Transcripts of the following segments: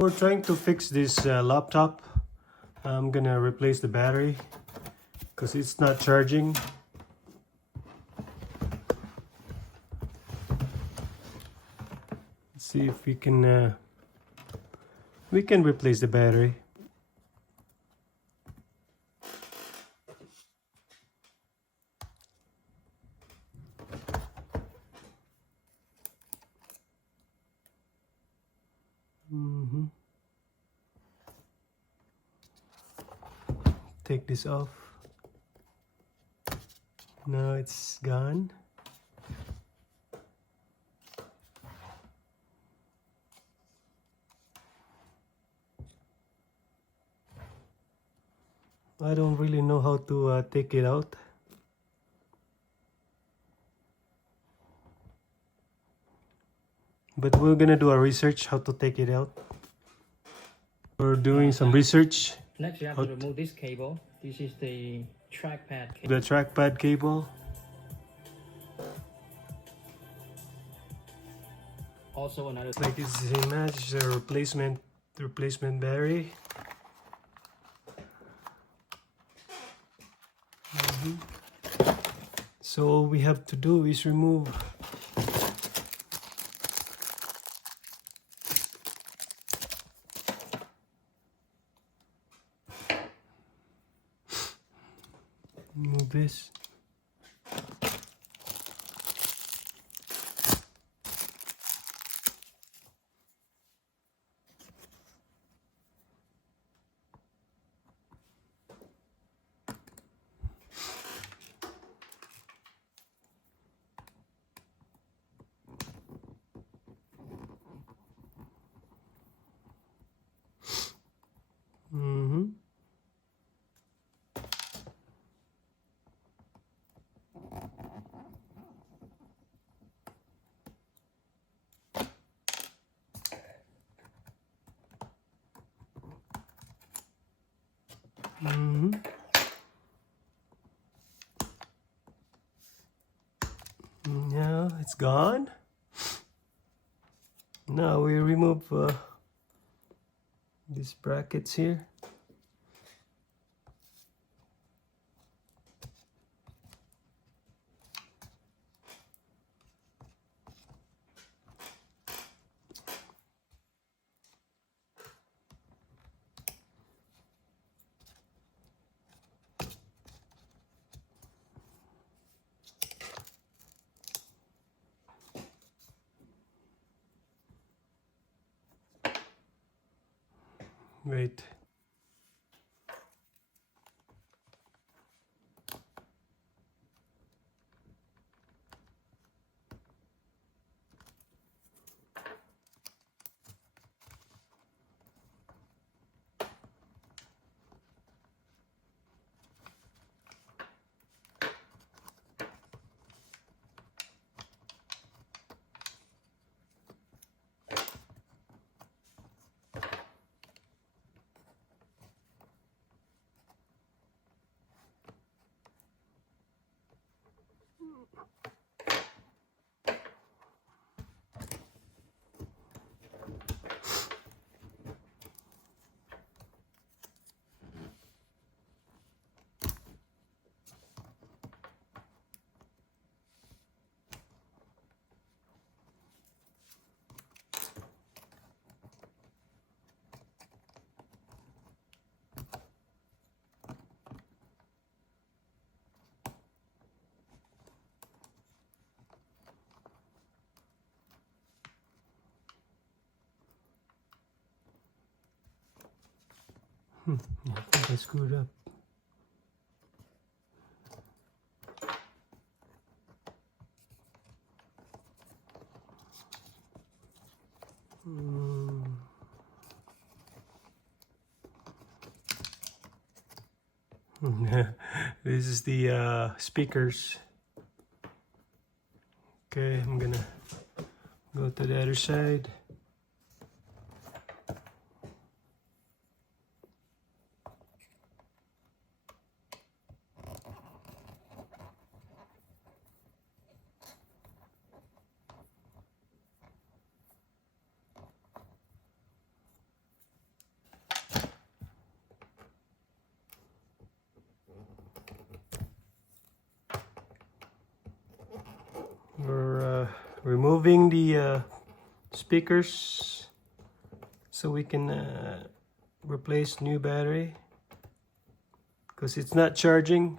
We're trying to fix this laptop. I'm gonna replace the battery because it's not charging. Let's see if we can replace the battery. Take this off. Now it's gone. I don't really know how to take it out. But we're gonna do a research how to take it out. We're doing some research. Next, you have to remove this cable. This is the trackpad cable. The trackpad cable. Also another. It's like it's the same match. The replacement battery. So all we have to do is remove this. Now it's gone. Now we remove these brackets here. Wait. I think I screwed up. This is the speakers. Okay, I'm gonna go to the other side. removing the speakers so we can replace new battery because it's not charging.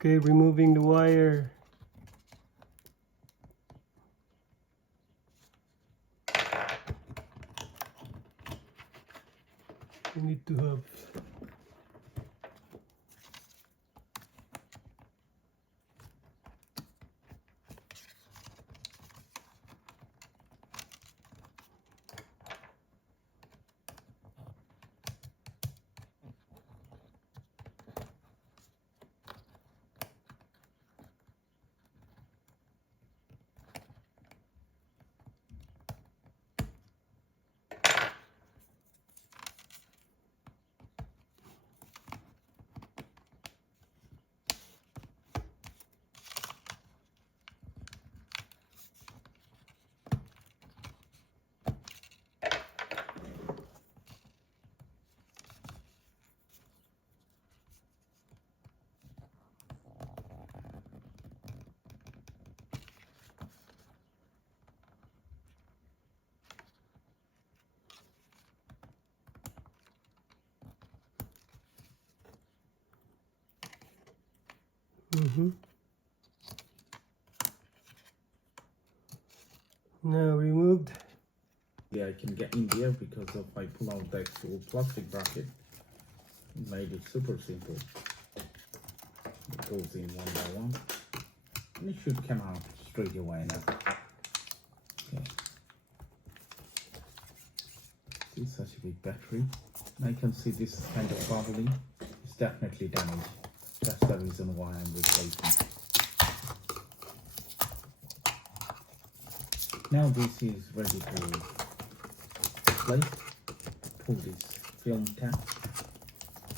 Okay, removing the wire. We need to have now removed. Yeah, I can get in there because if I pull out that full plastic bracket, it made it super simple. It goes in one by one, and it should come out straight away now. Okay. It's such a big battery. I can see this kind of bubbling. It's definitely damaged. That's the reason why I'm replacing. Now this is ready to place. Pull this film tab.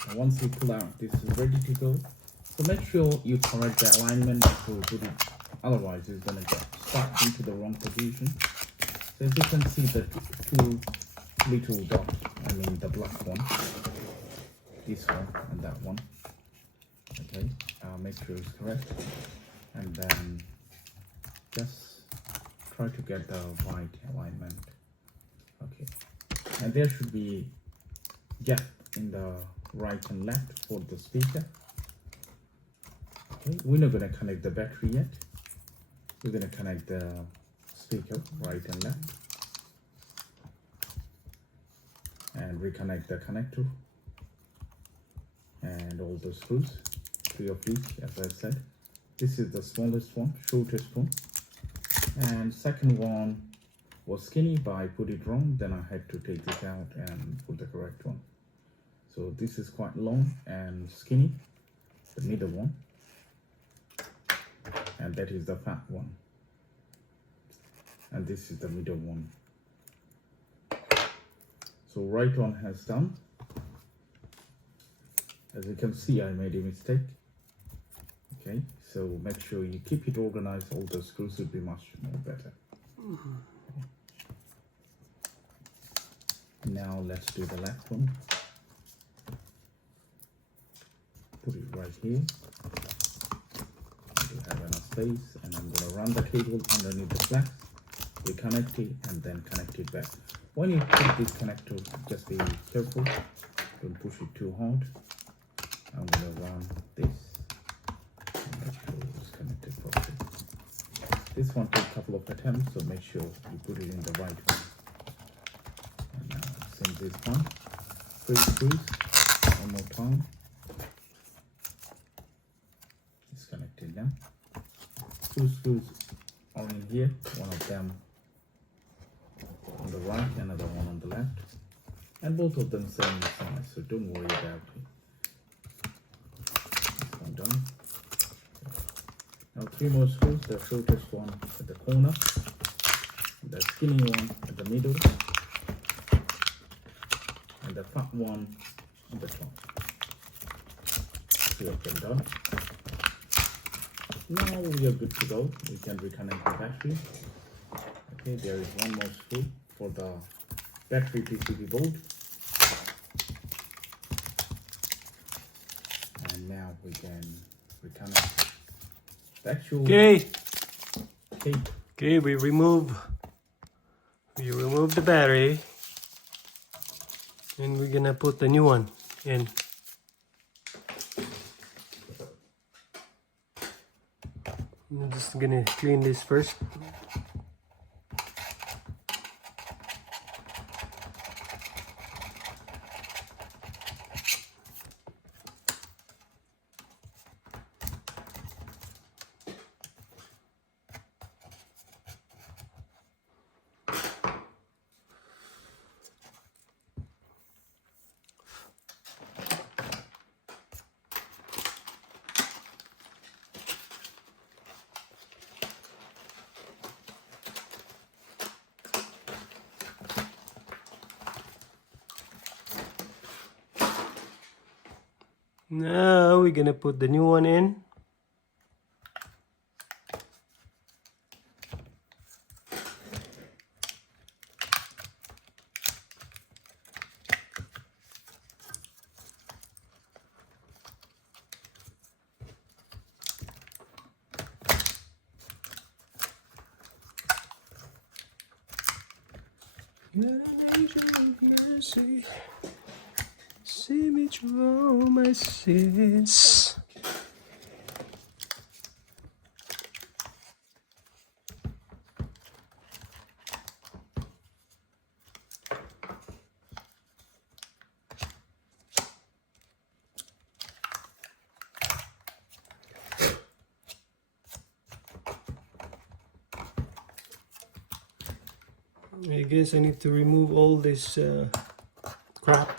And once you pull out, this is ready to go. So make sure you correct the alignment before you put it. Otherwise, it's gonna get stuck into the wrong position. So as you can see, the two little dots, I mean the black one, this one and that one. Okay, make sure it's correct, and then just try to get the right alignment. Okay, and there should be gap in the right and left for the speaker. Okay, we're not going to connect the battery yet. We're going to connect the speaker right and left, and reconnect the connector and all the screws, 3 of each, as I said. This is the smallest one, shortest one, and second one was skinny, but I put it wrong, then I had to take this out and put the correct one. So this is quite long and skinny, the middle one, and that is the fat one, and this is the middle one. So right one has done. As you can see, I made a mistake. Okay, so make sure you keep it organized. All the screws will be much more better. Okay. Now let's do the left one. Put it right here. We have enough space, and I'm going to run the cable underneath the flex, reconnect it, and then connect it back. When you put this connector, just be careful, don't push it too hard. I'm going to run this and make sure it's connected properly. This one takes a couple of attempts, so make sure you put it in the right way. And now same this one, free squeeze one more time. It's connected now. Two screws are in here, one of them on the right, another one on the left, and both of them same size, so don't worry about it. This one done. Now 3 more screws, the shortest one at the corner, the skinny one at the middle, and the fat one on the top. 3 of them done. Now we are good to go. We can reconnect the battery. Okay, there is one more screw for the battery PCB board. And now we can reconnect the actual Okay. tape. Okay, we remove the battery, and we're gonna put the new one in. I'm just gonna clean this first. Now we're gonna put the new one in. See me through all my sins. I guess I need to remove all this crap.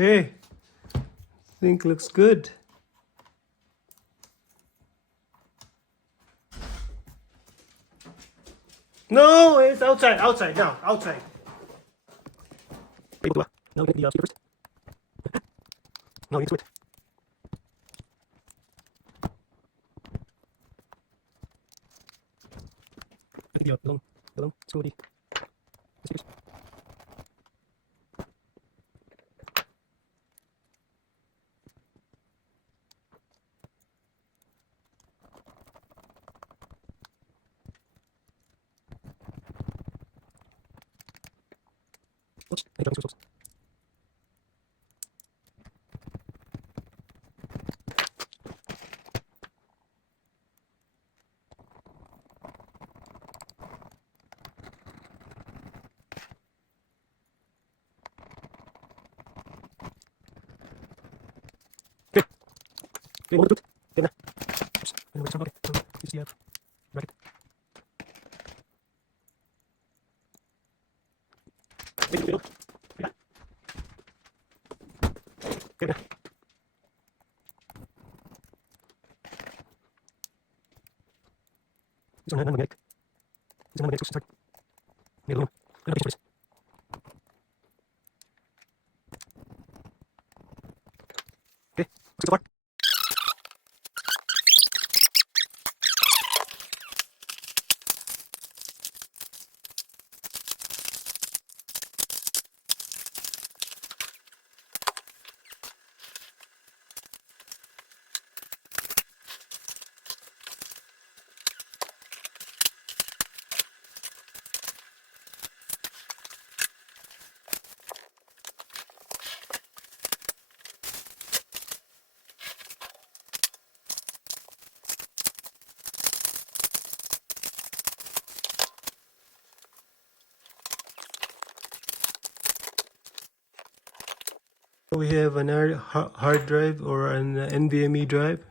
Okay, I think looks good. No, it's outside, now, outside. No, get the first. No, you need to wait. video belum semua di serius. Oops, oops. Okay, okay, one, two, good na. Oops, anyway, somebody, you see, bracket. Wait, wait, yeah. Okay, na. This one, magnetic. This one, magnetic, start. May aluminum. Ano ba yung okay, let's go far. We have an hard drive or an NVMe drive.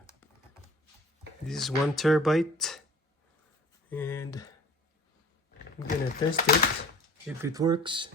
This is 1 terabyte, and I'm gonna test it if it works.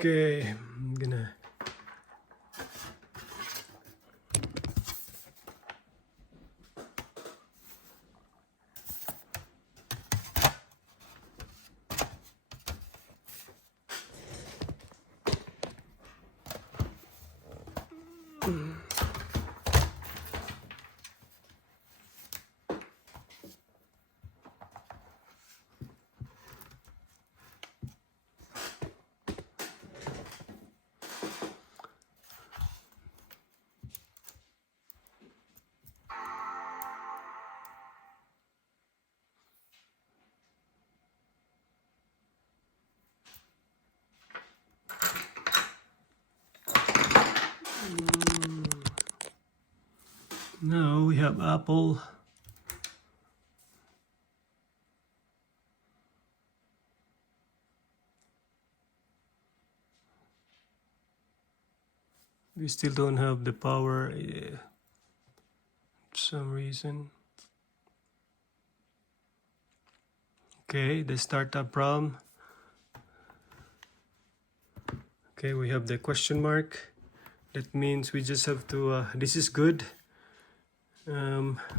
Okay, I'm gonna now we have Apple. We still don't have the power for some reason. Okay, the startup problem. Okay, we have the question mark. That means we just have to, this is good.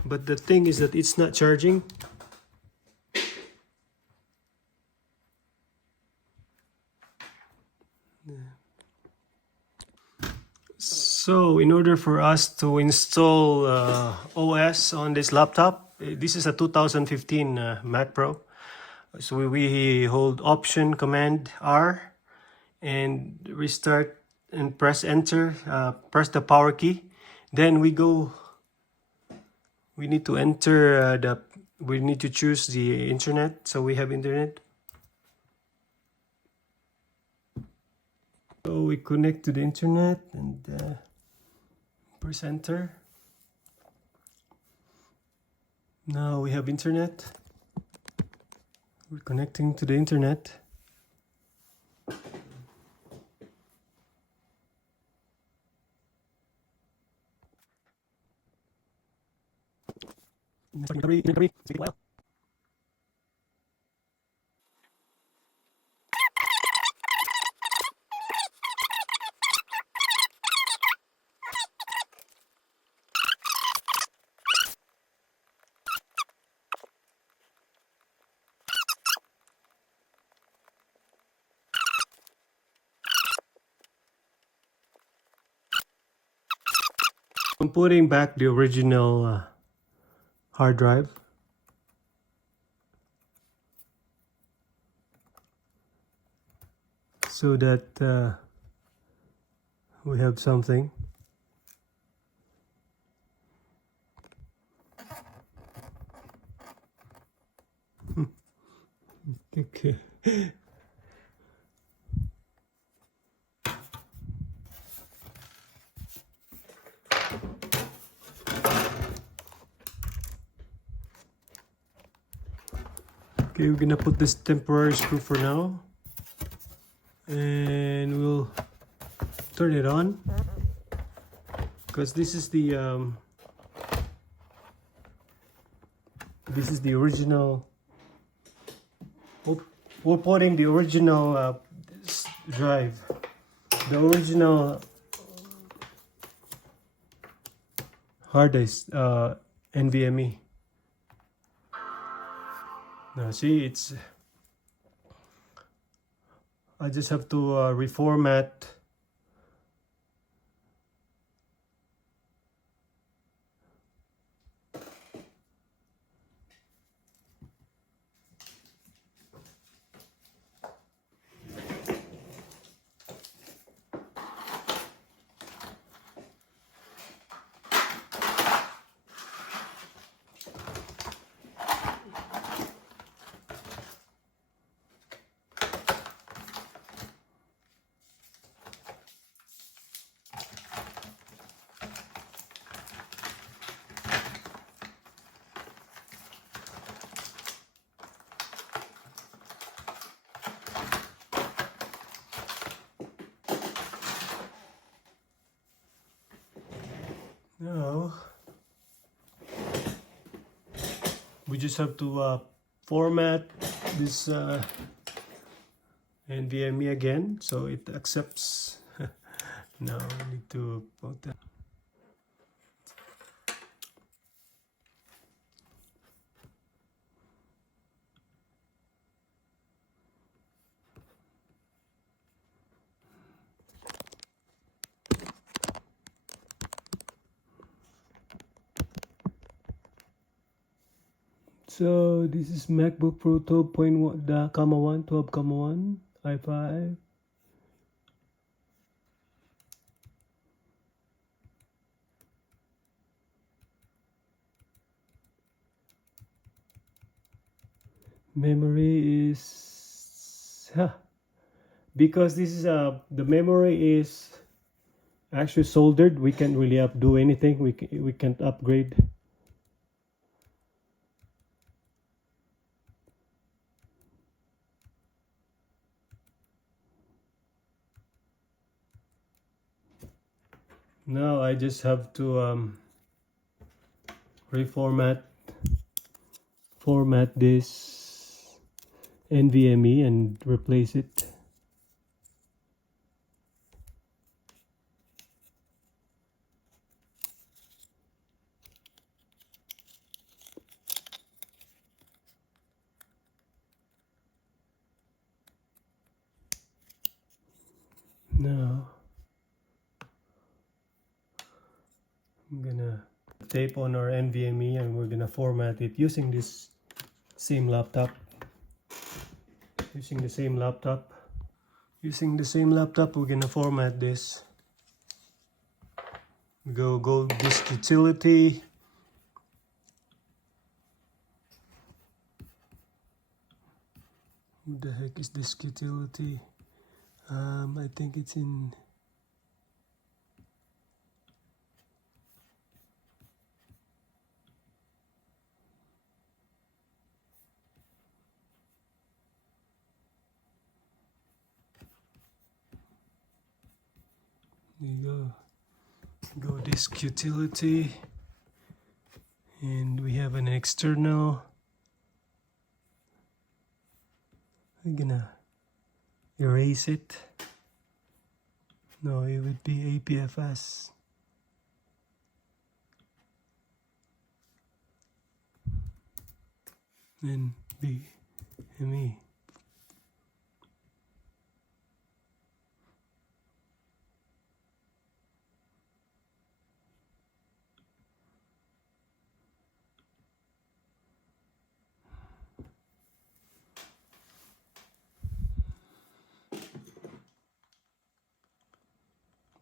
But the thing is that it's not charging. So in order for us to install OS on this laptop, this is a 2015 Mac Pro. So we hold Option Command R and restart and press enter, press the power key. Then we need to enter we need to choose the internet. So we have internet. So we connect to the internet and press enter. Now we have internet. We're connecting to the internet. Recovery. It's a while. I'm putting back the original hard drive. So that we have something. Okay. Okay, we're gonna put this temporary screw for now, and we'll turn it on because this is the original. We're putting the original drive, the original hard disk, NVMe. Now see, I just have to reformat. Now we just have to format this NVMe again so it accepts. Now we need to put that. So this is MacBook Pro 12.1, 12.1 i5. Memory is because this is the memory is actually soldered. We can't really do anything. We can't upgrade. Now I just have to format this NVMe and replace it. Now I'm gonna tape on our NVMe and we're gonna format it using this same laptop. Using the same laptop, we're gonna format this. Go disk utility. What the heck is disk utility? I think it's in. There you go disk utility, and we have an external. I'm gonna erase it. No, it would be APFS. Then BME.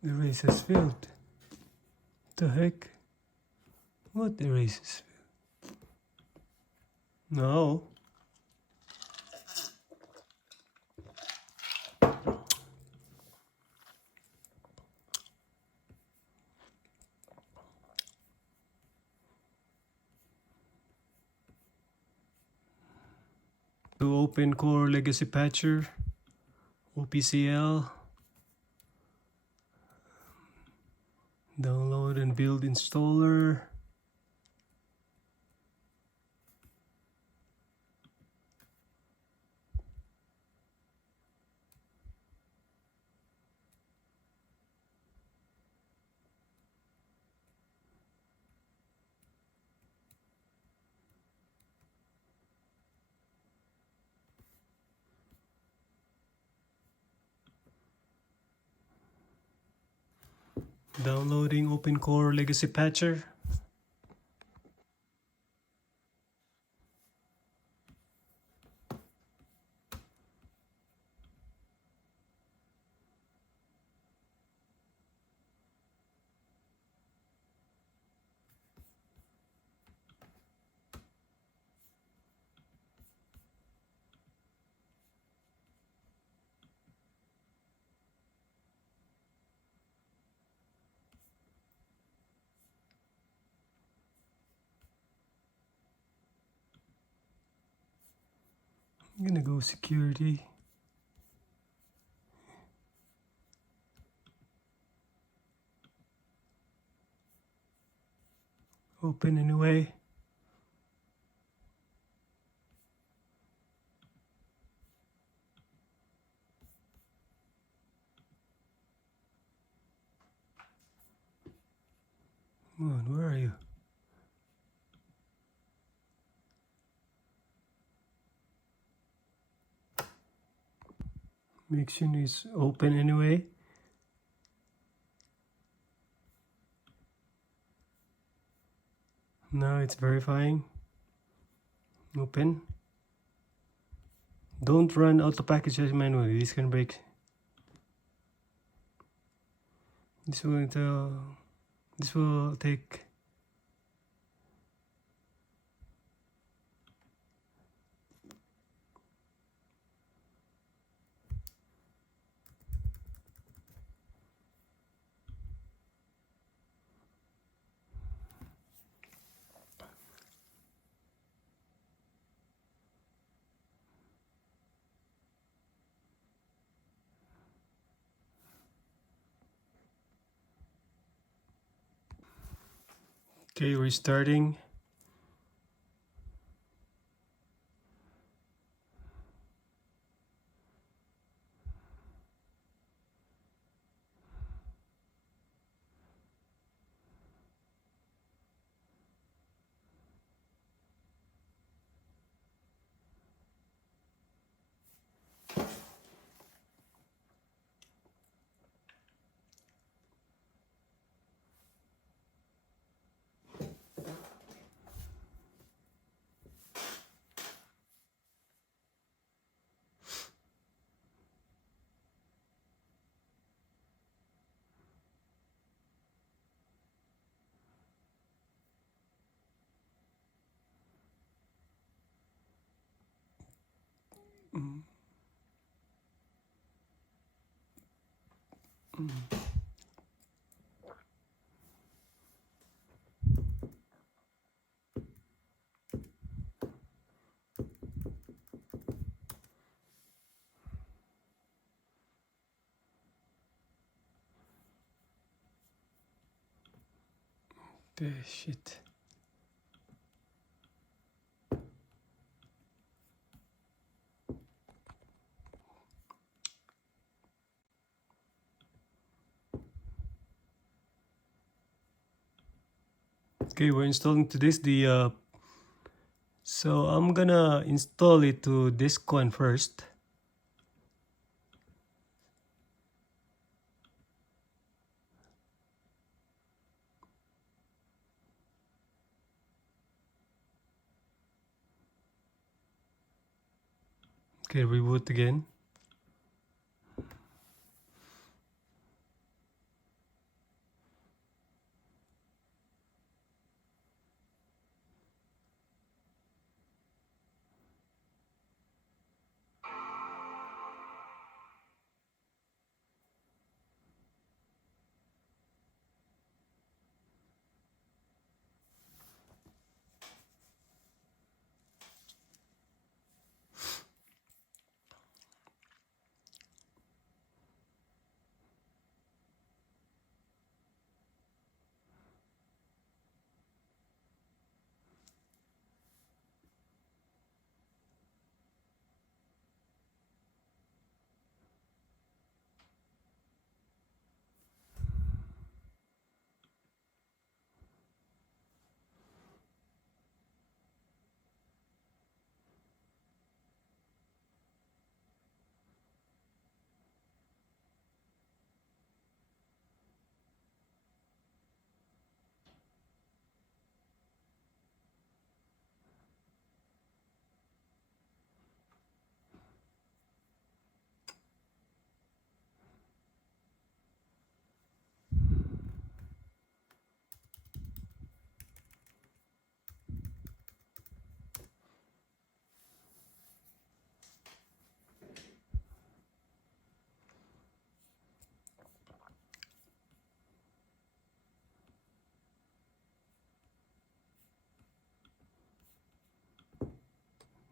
Erase has failed. The heck? What erases? No. To open Core Legacy Patcher, OPCL, download and build installer. Downloading Open Core Legacy Patcher. I'm gonna go security. Open anyway. Come on, where are you? Make sure it's open anyway. Now it's verifying. Open. Don't run auto packages manually. This can break. This will take. Okay, restarting. Shit. Okay, we're installing to this so I'm gonna install it to disk one first. Okay, reboot again.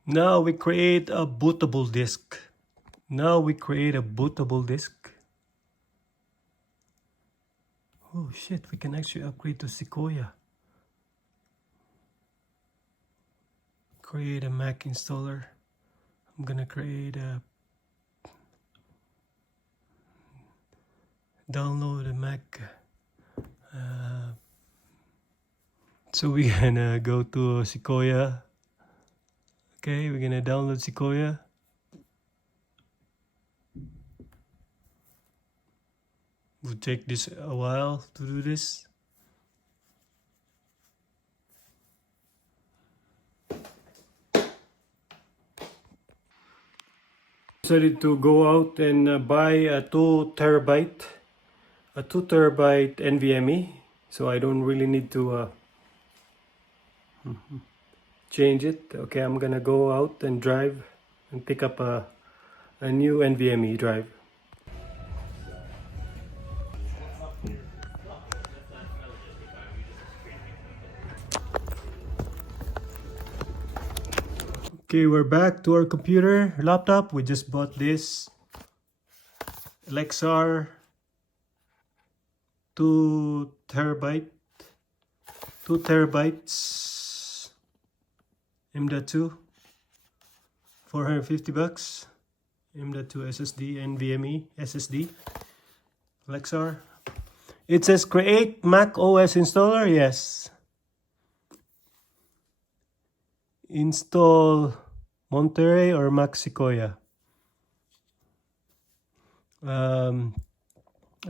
Now we create a bootable disk. Now we create a bootable disk. Oh shit, we can actually upgrade to Sequoia. Create a Mac installer. I'm gonna create a download a Mac. So we're gonna go to Sequoia. Okay, we're gonna download Sequoia. Will take this a while to do this. Decided to go out and buy a 2 terabyte NVMe, so I don't really need to change it. Okay, I'm gonna go out and drive and pick up a new NVMe drive. Okay, we're back to our computer laptop. We just bought this Lexar 2 terabytes M.2, $450. M.2 SSD, NVMe SSD, Lexar. It says create Mac OS installer. Yes. Install Monterey or Mac Sequoia. I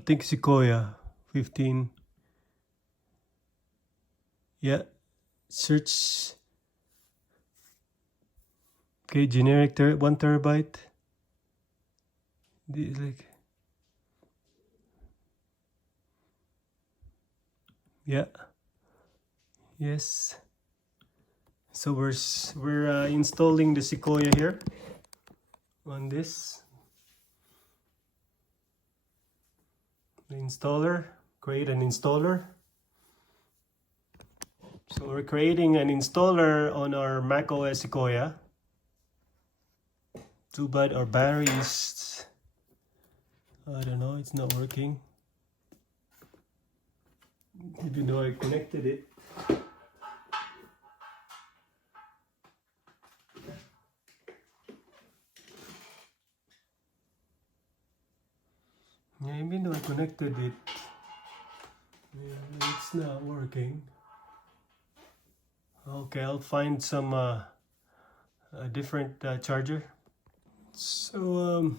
think Sequoia 15. Yeah. Search. Okay, generic 1 terabyte. Like, yeah. Yes. So we're installing the Sequoia here on this. The installer, create an installer. So we're creating an installer on our Mac OS Sequoia. Too bad our battery is, I don't know, it's not working. Even though I connected it. Yeah, even though I connected it, it's not working. Okay, I'll find some a different charger. So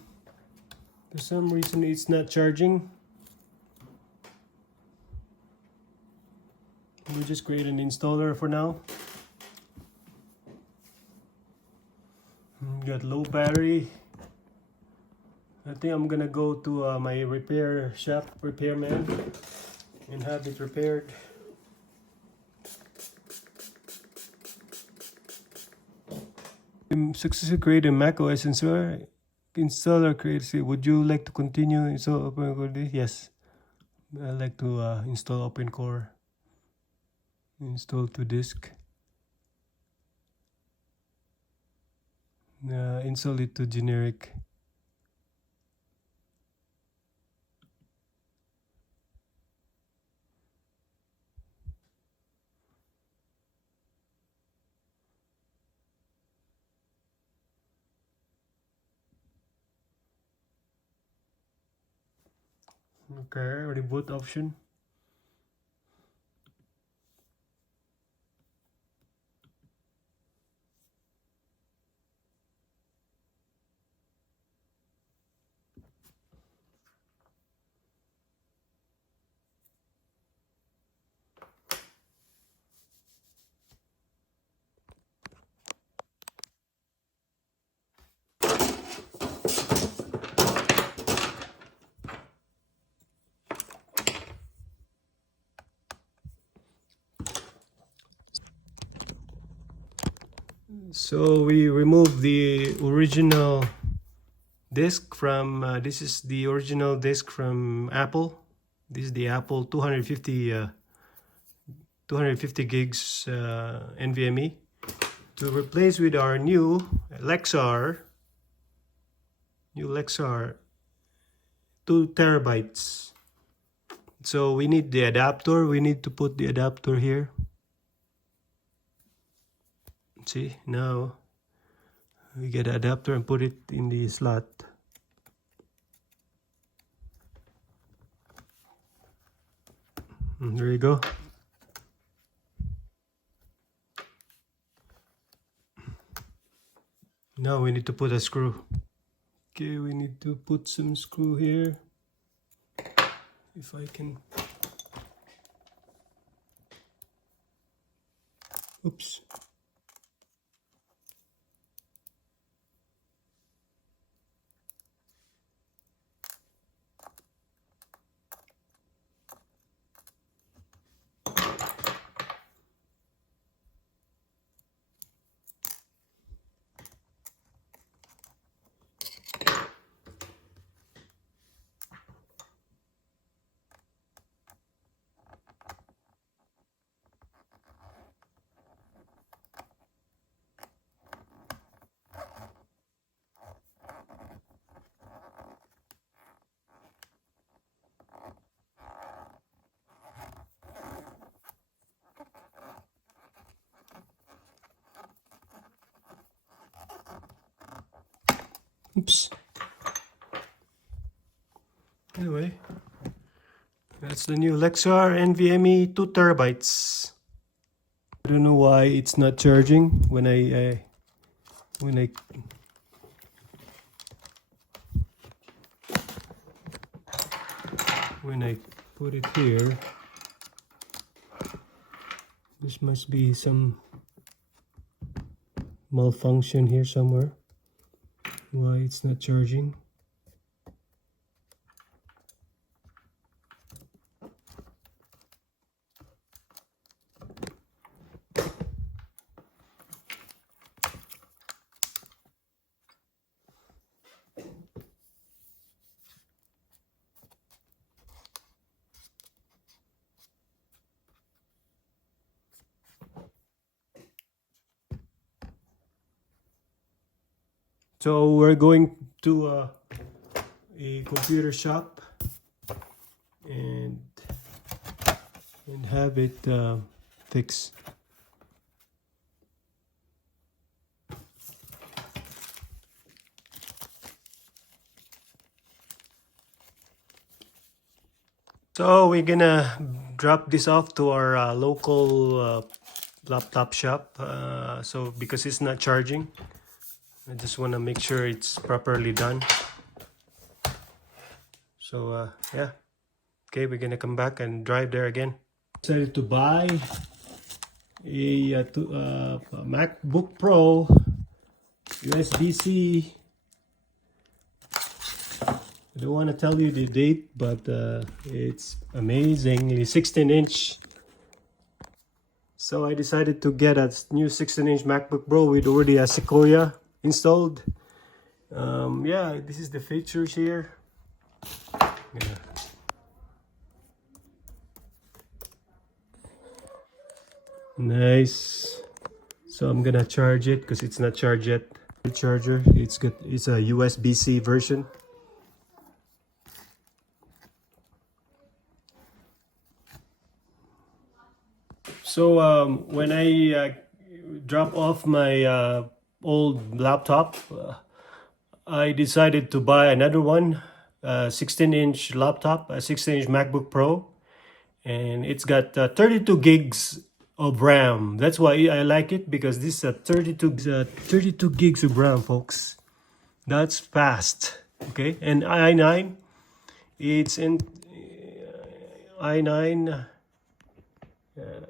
for some reason it's not charging. We'll just create an installer for now. Got low battery. I think I'm gonna go to my repair shop, repairman, and have it repaired. Successfully created Mac OS installer creates. Would you like to continue install OpenCore? Yes, I like to install OpenCore. Install to disk. Install it to generic. Okay, reboot option. So we remove the original disk from, this is the original disk from Apple. This is the Apple 250 gigs NVMe. to replace with our new Lexar 2 terabytes. So we need the adapter. We need to put the adapter here. See, now we get an adapter and put it in the slot. And there you go. Now we need to put a screw. Okay, we need to put some screw here. If I can. Oops. Oops. Anyway, that's the new Lexar NVMe 2 terabytes. I don't know why it's not charging when I put it here. This must be some malfunction here somewhere. Why it's not charging. So we're going to a computer shop and have it fixed. So we're gonna drop this off to our local laptop shop. So because it's not charging, I just want to make sure it's properly done. So yeah, okay, we're gonna come back and drive there again. Decided to buy a MacBook Pro USB-C. I don't want to tell you the date, but it's amazingly 16-inch. So I decided to get a new 16-inch MacBook Pro with already a Sequoia installed. Yeah, this is the features here. Yeah. Nice. So I'm gonna charge it because it's not charged yet. The charger, it's a USB-C version. So when I drop off my old laptop, I decided to buy another one, 16-inch laptop, a 16-inch MacBook Pro, and it's got 32 gigs of RAM. That's why I like it, because this is 32 gigs of RAM, folks. That's fast. Okay, and i9, it's in i9.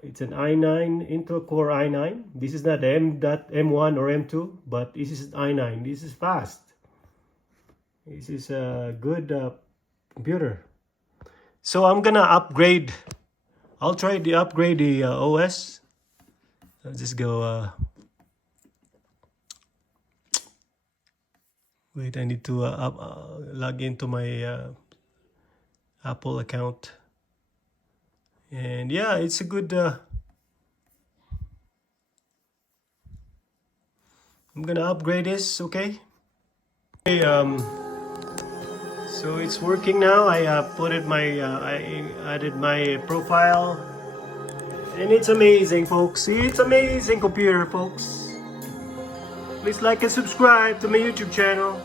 It's an i9 Intel Core i9. This is not M1 or M2, but this is i9. This is fast. This is a good computer. So I'm gonna upgrade. I'll try to upgrade the OS. I'll just go. Wait, I need to log into my Apple account. And yeah, it's a good I'm gonna upgrade this, okay? Okay, so it's working now. I put it I added my profile, and it's amazing, folks. It's amazing computer, folks. Please like and subscribe to my YouTube channel.